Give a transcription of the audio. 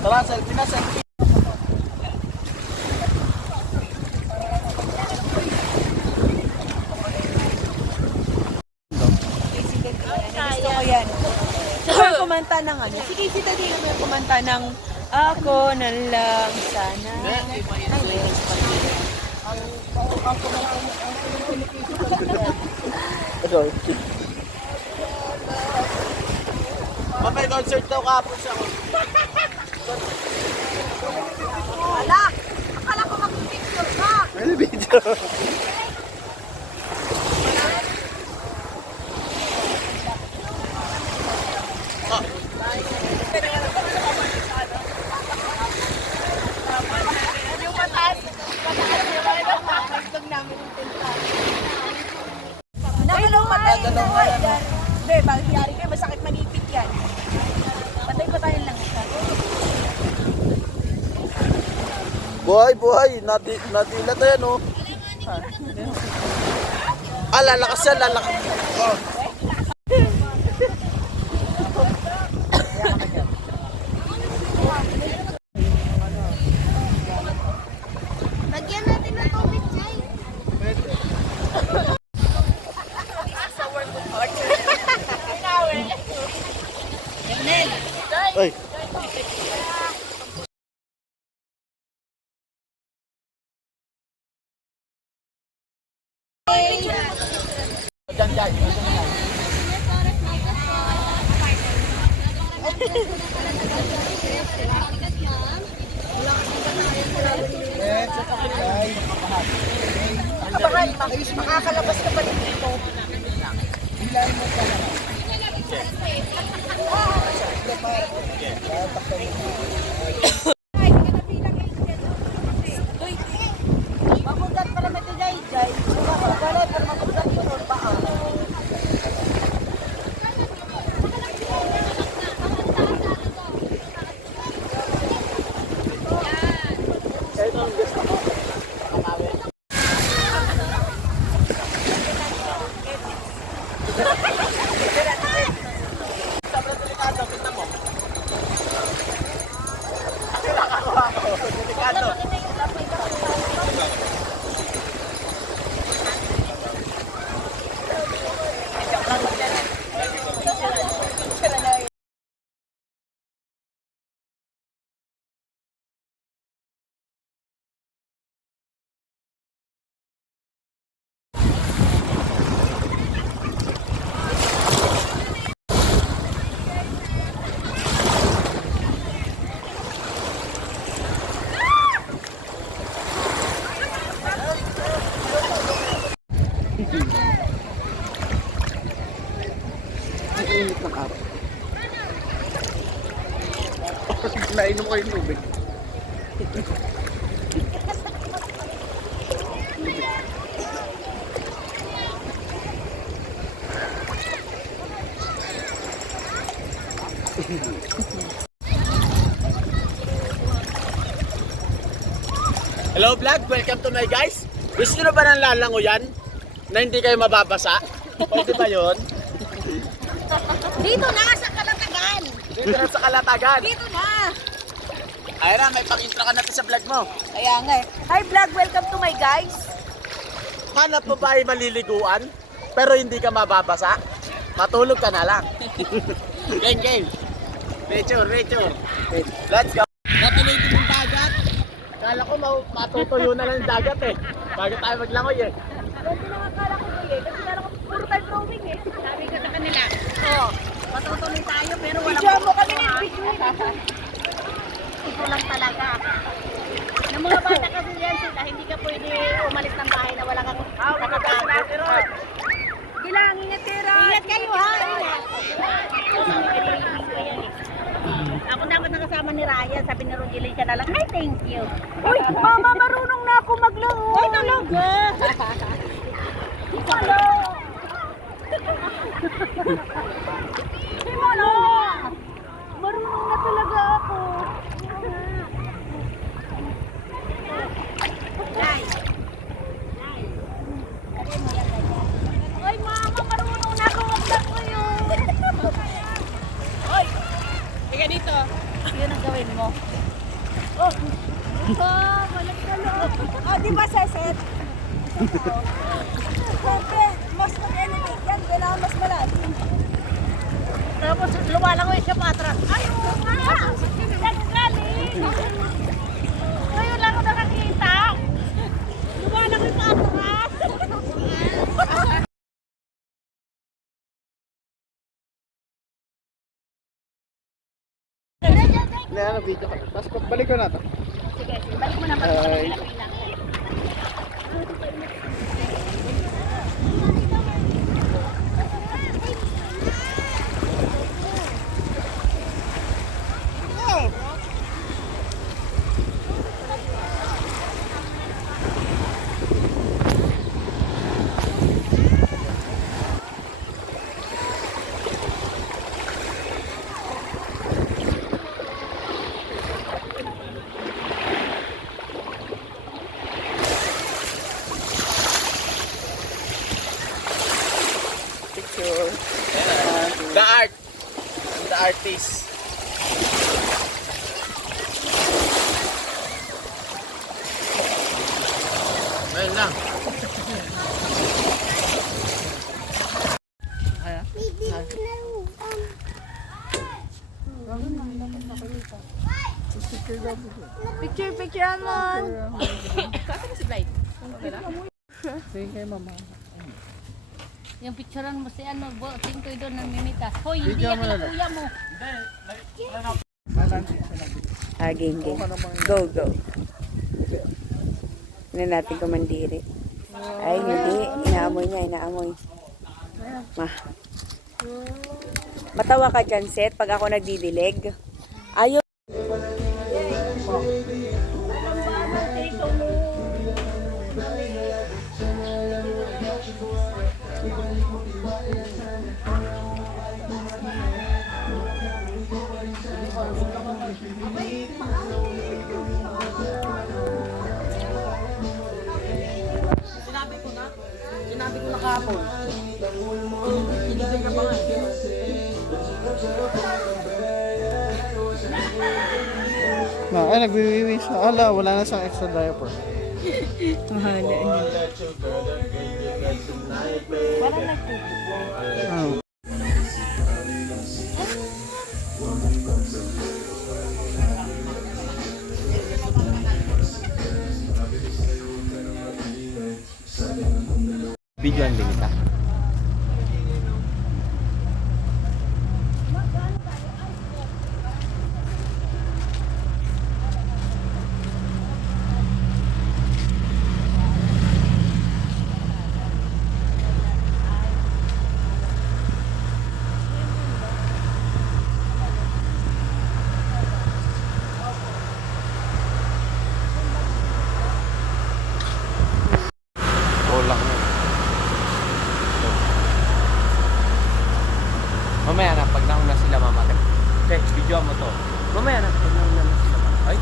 Tara, selfie na, selfie. Gusto ko yan. Saka kumanta ng ano. Si Casey Taday naman kumanta ng Ako na lang sana. May concert daw kapon siya. Wala! Akala ko mag-picture ka! May video. Yung mataas yung namin yung tinta. Nakalaw patay na. Hindi, bakit yari kayo? Masakit manipit yan. Patay-patayin lang ito. Buhay. Nadila tayo, no? Lalakas yan, lalakas. Oh. Lagyan natin ng tubig, Jay. Ay. Diyan. Makakalabas ka pa dito. Magugat pa naman ito, Jay. Wala, pero magugat ko nun pa. Sobrang delikado, tingnan mo. Delikado. Ang init ng araw. Nainom ko yung tubig. Hello vlog, welcome to my guys. Gusto nyo ba ng lalangoyan na hindi kayo mababasa? Pwede ba yun? Dito na, sa Kalatagan! Dito na sa Kalatagan. Dito na! Ayra, may pang-intro ka natin sa vlog mo. Kaya nga eh. Hi vlog, welcome to my guys. Hanap mo ba ay maliliguan pero hindi ka mababasa? Matulog ka na lang. Game. Rachel. Let's go. Natuloy din yung dagat. Kala ko matutuyo na lang yung dagat eh. Bago tayo maglangoy eh. Ganito lang akala ko eh. Kasi kala ko puro tayo roaming eh. Sabi ko sa kanila, oh, matutuloy tayo pero wala mo kami ng video. Ito lang talaga. Ng mga bata kasi yan sila, hindi ka pwede umalis ng bahay na wala kang nakatago. Gilang, ingat tira. Ingat kayo ha. Ako dapat nakasama ni Ryan, sabi ni Rogelin siya na lang, ay thank you. Uy, mama, marunong na ako maglangoy. Ay talaga. Hello. Hello. Marunong na talaga ako. Ay, mama, marunong na ako maglangoy. Oy, higa dito. Yun ang gawin mo. Oh, balik ka lang. Oh, di ba, Seset? Siyempre, mas mag-elevate yan. Kailangan mas malalim. Tapos lumalangoy siya patras. Ay, oo nga! Nagaling! Ngayon lang ako nakakita. Lumalangoy patras. Video ka. Tapos balik ko na to. Sige, balik mo na Ay. Picture. The art. The artist. Ayun lang. Picture naman. Sige kay mama. Yung picturean mo si ano, tingkoy doon ng mimitas. Hoy, hindi Video yan mo na kila lang. kuya mo. Game. Go, go. Hindi natin kumandiri. Ay, hindi. Inaamoy niya, inaamoy. Matawa ka dyan, Seth, pag ako nagdidilig. Ayaw. Sinabi ko na kahapon. Hinintay ka pa nga. Na, ay nagwiwiwi siya. Ala, wala na siyang extra diaper. Oh. Video ang limita. Kulang. Mamaya na, pag nauna sila mamagat. Okay, video mo to. Mamaya na, pag nauna na sila mamagat. Ay,